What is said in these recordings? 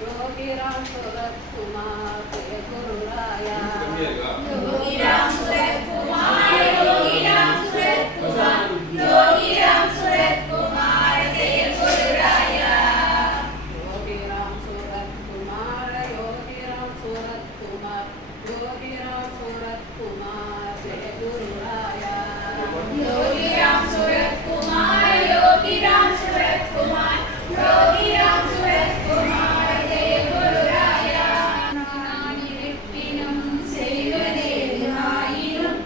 योगीराम सूरत कुमार जय गुरु राया योगीराम सूरत कुमार योगीराम सूरत कुमार योगीराम सूरत कुमार जय गुरु राया योगीराम सूरत कुमार योगीराम सूरत कुमार योगीराम सूरत कुमार जय गुरु राया योगीराम सूरत कुमार योगीराम सूरत कुमार योगीराम सूरत कुमार जय गुरु राया நான் இருப்பினும் செய்வதேது ஆயினும்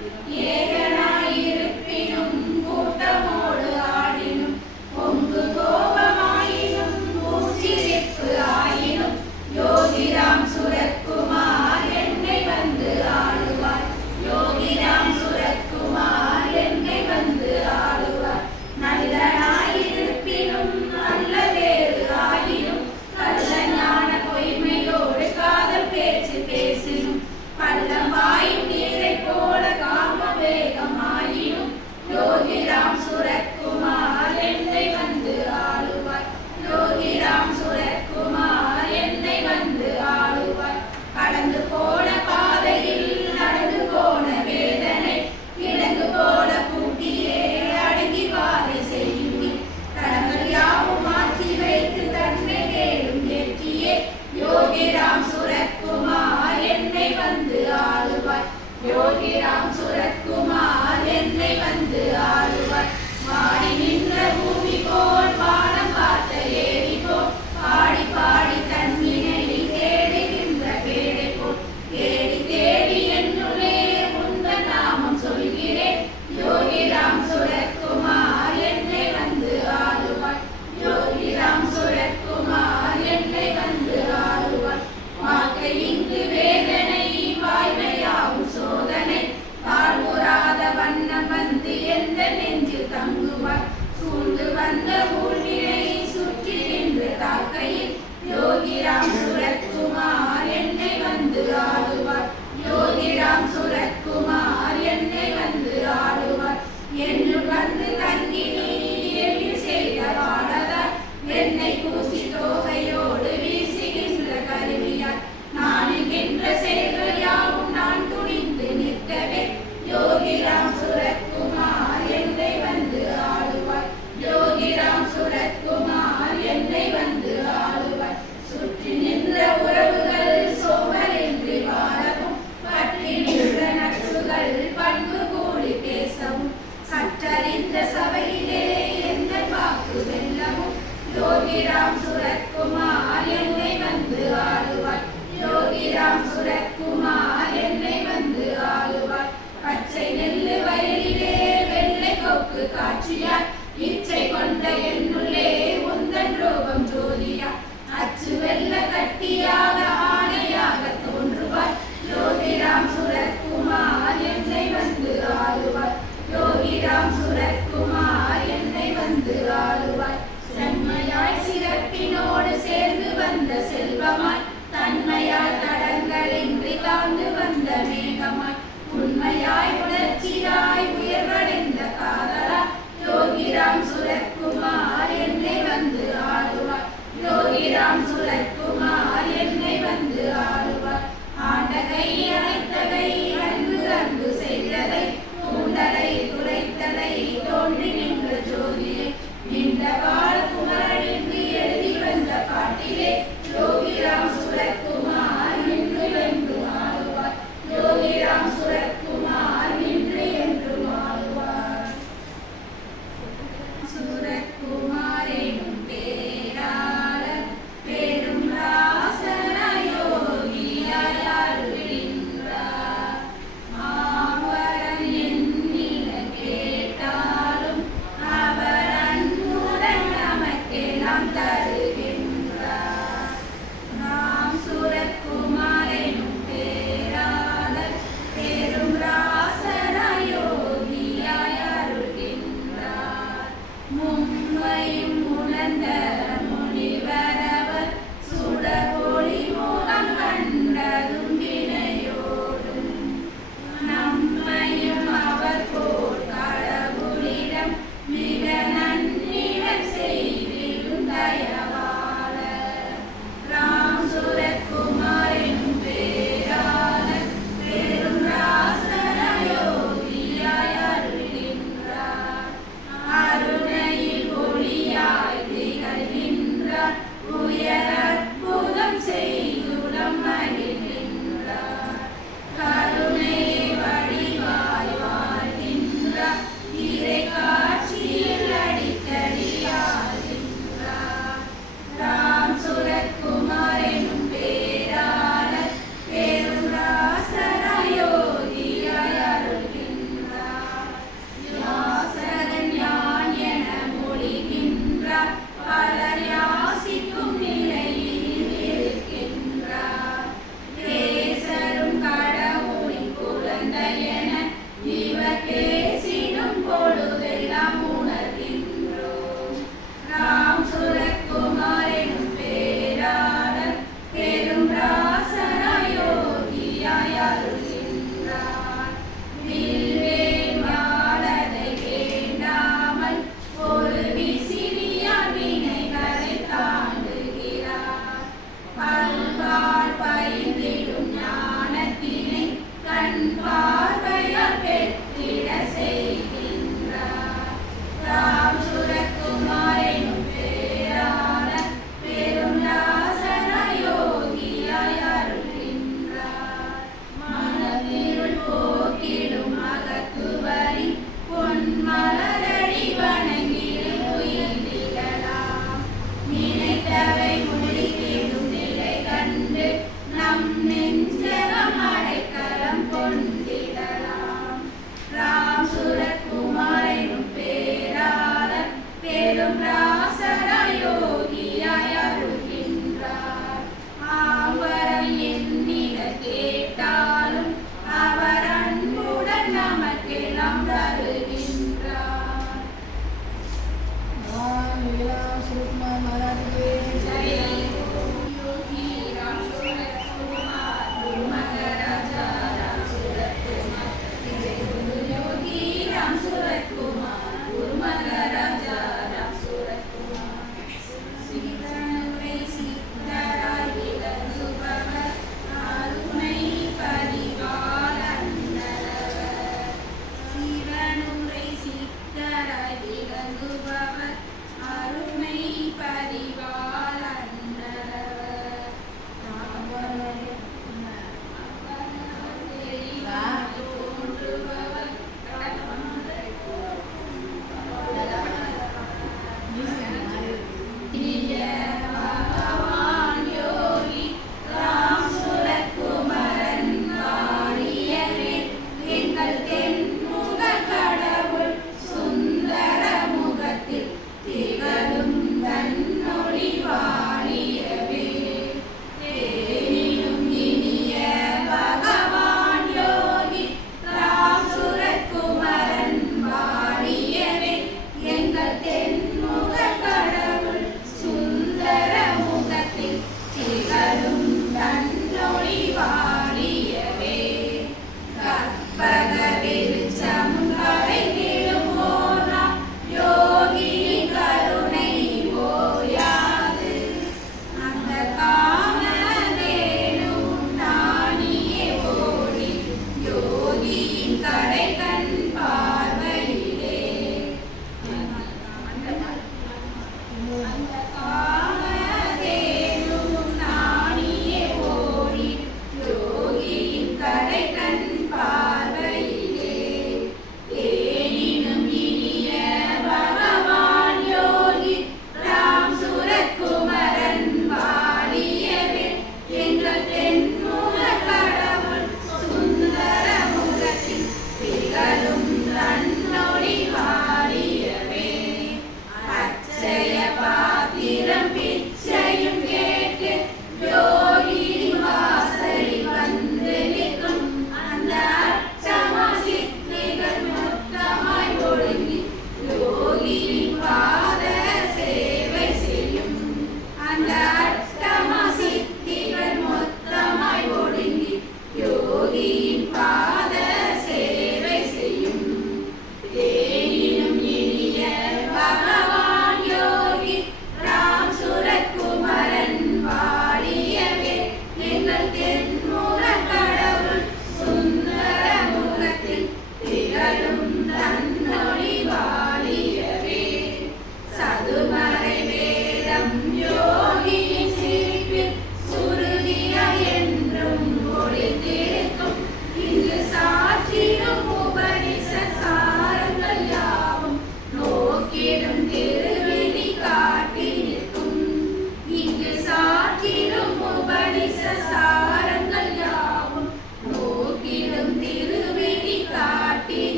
ஏகனாயிருப்பினும் கூட்டமோடு ஆடினும் பொங்கு கோபமாயினும் பூச்சிரிப்பு ஆயினும் யோகிராம் சுரத்குமார் என்னை வந்து ஆளுவார் யோகிராம் சுரத்குமார் என்னை வந்து ஆளுவார் நல்லனாயிருப்பினும் நல்ல வேறு ஆயினும் கள்ள ஞான பொய்மையோடு காதல் பேச்சு பேசினும் பள்ளமாயும் நீரைப் போல காம வேகமாயினும் யோகிராம் சுரத்குமார் என்னை வந்து ஆளுவார் யோகிராம் சுரத்குமார் என்னை வந்து ஆளுவார் கடந்து போன பாதையில் நடந்து போன வேதனை கிடங்கு போல பூட்டியே அடங்கி பாதை செய்யுமே தடங்கள் யாவும் மாற்றி வைத்து தன்னை மேலும் ஏற்றியே யோகிராம் சுரத்குமார் என்னை வந்து ஆளுவார் யோகிராம் சுரத்குமார் என்னை வந்து ஆளுவார் வாடி நின்ற பூமி போல் வானம் பார்த்த ஏரி போல் பாடி பாடி தன்னினை தேடுகின்ற பேடை போல் தேடி தேடி என்னுள்ளே உந்தன் நாமம் சொல்கிறேன் யோகிராம் சுரத்குமார் என்னை வந்து ஆளுவார் யோகிராம் சுரத்குமார் என்னை வந்து ஆளுவார் வாழ்க்கை இங்கு வேதனை வாய்மையாவும் சோதனை தாழ்வுறாத வண்ணம் வந்து எந்த நெஞ்சில் தங்குவார் சூழ்ந்து வந்த ஊழ்வினை சுற்றி நின்று தாக்கையில் யோகிராம் சுரத்குமார் என்னை வந்து ஆளுவார் யோகிராம் சுரத்குமார் என்னை வந்து ஆளுவார் என்னுள் வந்து தங்கி நீ எழில் செய்த வாழதார் என்னை பூசி தோகையோடு வீசுகின்ற கருவியார் நான் என்கின்ற செயல்கள் யாவும் நான் துணிந்து நிற்கவே யோகிராம் சுரத்குமார் என்னை வந்து ஆளுவார் யோகிராம் சுரத்குமார் என்னை வந்து ஆளுவார் சுற்றி நின்ற உறவுகள் சோமரின்றி வாழவும் பற்றி நின்ற நட்புகள் பண்பு கூடி பேசவும் சற்றறிந்த சபையிலே எந்த வாக்கு வெல்லவும் யோகிராம் சுரத்குமார் என்னை வந்து ஆளுவார் யோகிராம் சுரத்குமார் என்னை வந்து ஆளுவார் பச்சை நெல்லு வயலிலே வெள்ளை கொக்கு காட்சியார் இச்சை கொண்ட என்னுள்ளே உந்தன் ரூபம் ஜோதியா அச்சு வெள்ள கட்டியாக ஆணையாக தோன்றுவார் யோகிராம் சுரத்குமார் என்னை வந்து ஆளுவார் யோகிராம் சுரத்குமார் என்னை வந்து ஆளுவார் செம்மையாய் சிறப்பினோடு சேர்ந்து வந்த செல்வமாய் தன்மையாய் தடங்களின்றி தாழ்ந்து வந்த மேகமாய் உண்மையாய் உணர்ச்சியாய் உயர்வடைந்த காதலா யோகிராம் சுரத்குமார் என்னை வந்து ஆளுவார் யோகிராம் சுரத்குமார் என்னை வந்து ஆளுவார் ஆண்டகை அனைத்தகை அன்பு அன்பு செய்ததை தூண்டலை துளைத்ததை தோன்றி நின்ற ஜோதியை நின்ற வாழ புகழென்று எழுதி வந்த பாட்டிலே யோகிராம் சுரத்குமார் நின்று என்று ஆளுவார் யோகிராம் சுரத்குமார் நின்று என்று ஆளுவார் சுரத்குமார் எனும் பேராளர் பெரும்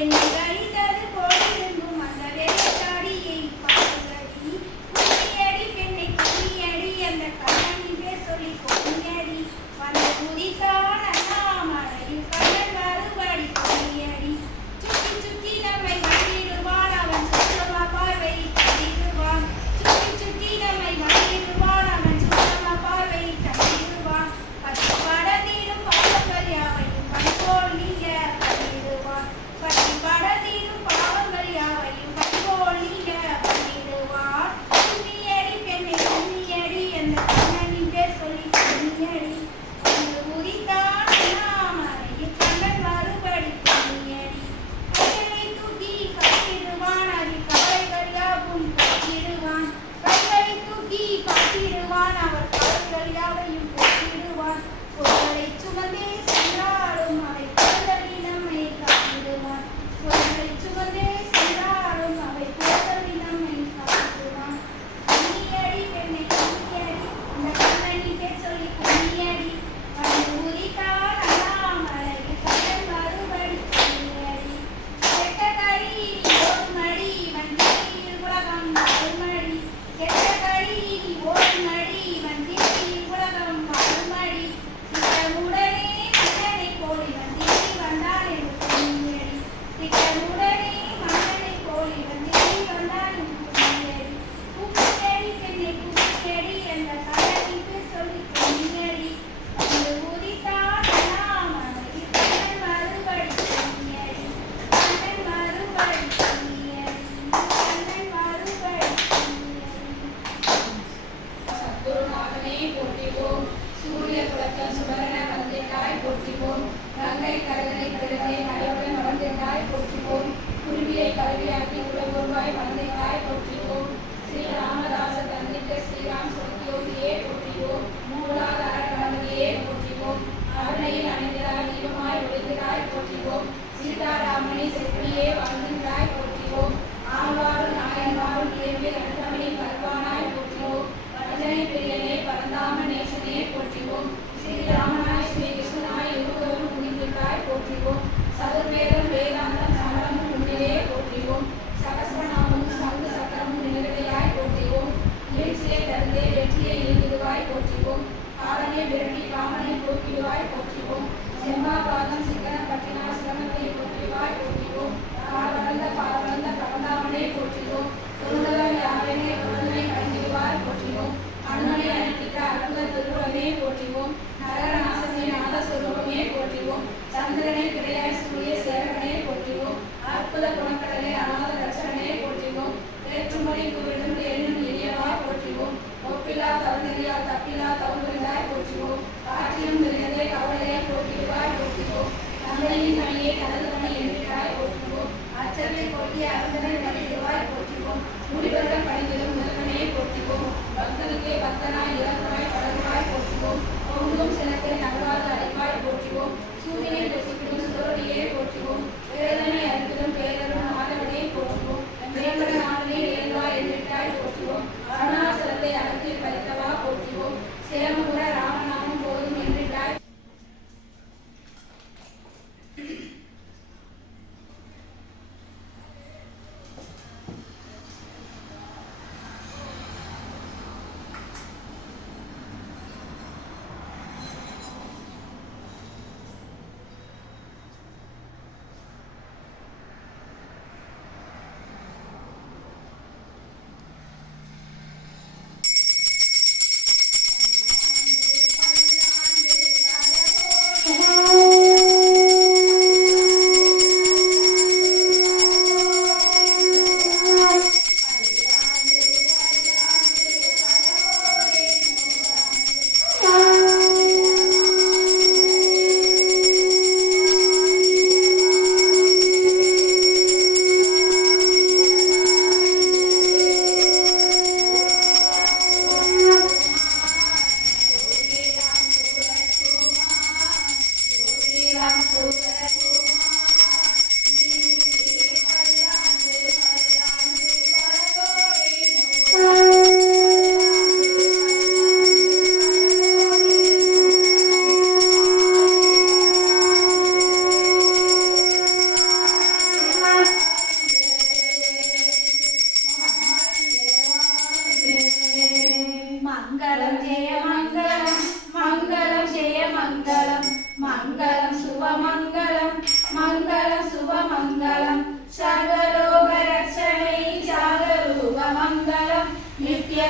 என்னை அழித்தது போலிருந்தும் அந்த வேலைக்காரியை பாருங்கடி. கும்மியடி பெண்ணை கும்மியடி, அந்த கண்ணனின் பேர் சொல்லி கும்மியடி. வந்து குதித்தான் அண்ணாமலையில் கண்ணன் மறுபடி கும்மியடி. சுற்றி சுற்றி நம்மை வந்திடுவான் அவன் சுற்றமா பார்வை தந்திடுவான். சுற்றி சுற்றி நம்மை வந்திடுவான் அவன் சுற்றமா பார்வை தந்திடுவான். பத்து படத்திலும் பாவங்கள் யாவையும் பண்போல் நீங்க பண்ணிடுவான். பத்து படத்திலும் பாவங்கள் யாவையும் பண்போல் நீங்க பண்ணிடுவான். கும்மியடி பெண்ணை கும்மியடி, அந்த கண்ணனின் பேர் சொல்லி கும்மியடி. வந்து உதித்தான் அண்ணாமலையில் கண்ணன் மறுபடி கும்மியடி. கைகளை தூக்கி காட்டிடுவான் அதில் கவலைகள் யாவும் போக்கிடுவான். கைகளை தூக்கி காட்டிடுவான் அவர் கவலைகள் யாவையும் போக்கிடுவான். பொருளை சுமந்தே சென்றாலும் அவை பொருளில் நம்மை காத்திடுவான். பொருளை சுமந்தே சென்றாலும் அவை பொருளில் நம்மை காத்திடுவான். கும்மியடி பெண்ணை கும்மியடி, அந்த கண்ணனின் பேர் சொல்லி கும்மியடி. வந்து உதித்தான் அண்ணாமலையில் கண்ணன் மறுபடி கும்மியடி. கெட்ட கை ஓடுமடி வந்தியில் உலகம் வாழுமடி. கெட்ட கை ஓடுமடி வந்தியில் உலகம் வாழுமடி. திட்டமுடனே மன்னனை போலி வந்தியில் வந்தான் என்று கும்மியடி. திட்டமுடனே மன்னனை போலி வந்தியில் வந்தான் என்று கும்மியடி. கும்மியடி பெண்ணை கும்மியடி, அந்த கண்ணனின் பேர் சொல்லி கும்மியடி. வந்து உதித்தான் அண்ணாமலையில் கண்ணன் மறுபடி கும்மியடி. கண்ணன் மறுபடி கும்மியடி. கண்ணன் மறுபடி கும்மியடி. சத்குருநாதனை போற்றிவோம். சூரிய குலத்தன் சுடரென வந்திட்டாய் போற்றிவோம். கங்கை கரைகளை கழுதை மலையுடன் வளர்ந்திட்டாய் போற்றிவோம். குருவியை கல்வியாக்கி உலகொருவாய் வளர்ந்திட்டாய் போற்றிவோம். ஸ்ரீ ராமதாச தந்தித்த ஸ்ரீராம் சொற்யோகியே போற்றிவோம். மூலாதார கணபதியே போற்றிவோம். அருணையில் அணிந்திராய் தீபமாய் ஒளிந்திராய் போற்றிவோம். சீதாராமனை செப்பியே வாழ்ந்திராய் போற்றிவோம். ஆழ்வாரும் நாயன்மாரும் இயல்பில் அனுபவனி பருவானாய் போற்றிவோம். பஜனை பிரியனே பரந்தாம நேசனே போற்றிவோம். ஸ்ரீராமனாய் ஸ்ரீ கிருஷ்ணனாய் இருவரும் முடிந்திட்டாய் போற்றிவோம். சதுர்வேதம் வேதாந்தம் சமரமும் உண்டிலே போற்றிவோம். சகஸ்ரநாமமும் சங்கு சக்கரமும் நிலவிடையாய் போற்றிவோம். வீழ்ச்சியை தருந்தே வெற்றியை ஈடுவாய் போற்றிவோம். காலனை விரட்டி காமனை போக்கிடுவாய் போற்றிவோம். செம்பாபாதம் சிக்கன பற்றினார் சிரமத்தை போற்றிவாய் போற்றிவோம். கால் வளர்ந்த பால் வளர்ந்த கடந்தா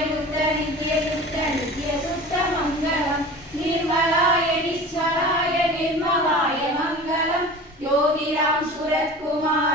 युक्त नित्य शुद्ध मङ्गलम् निर्मलाय निस्मलाय निर्मलाय मङ्गलम् योगिराम सूरत कुमार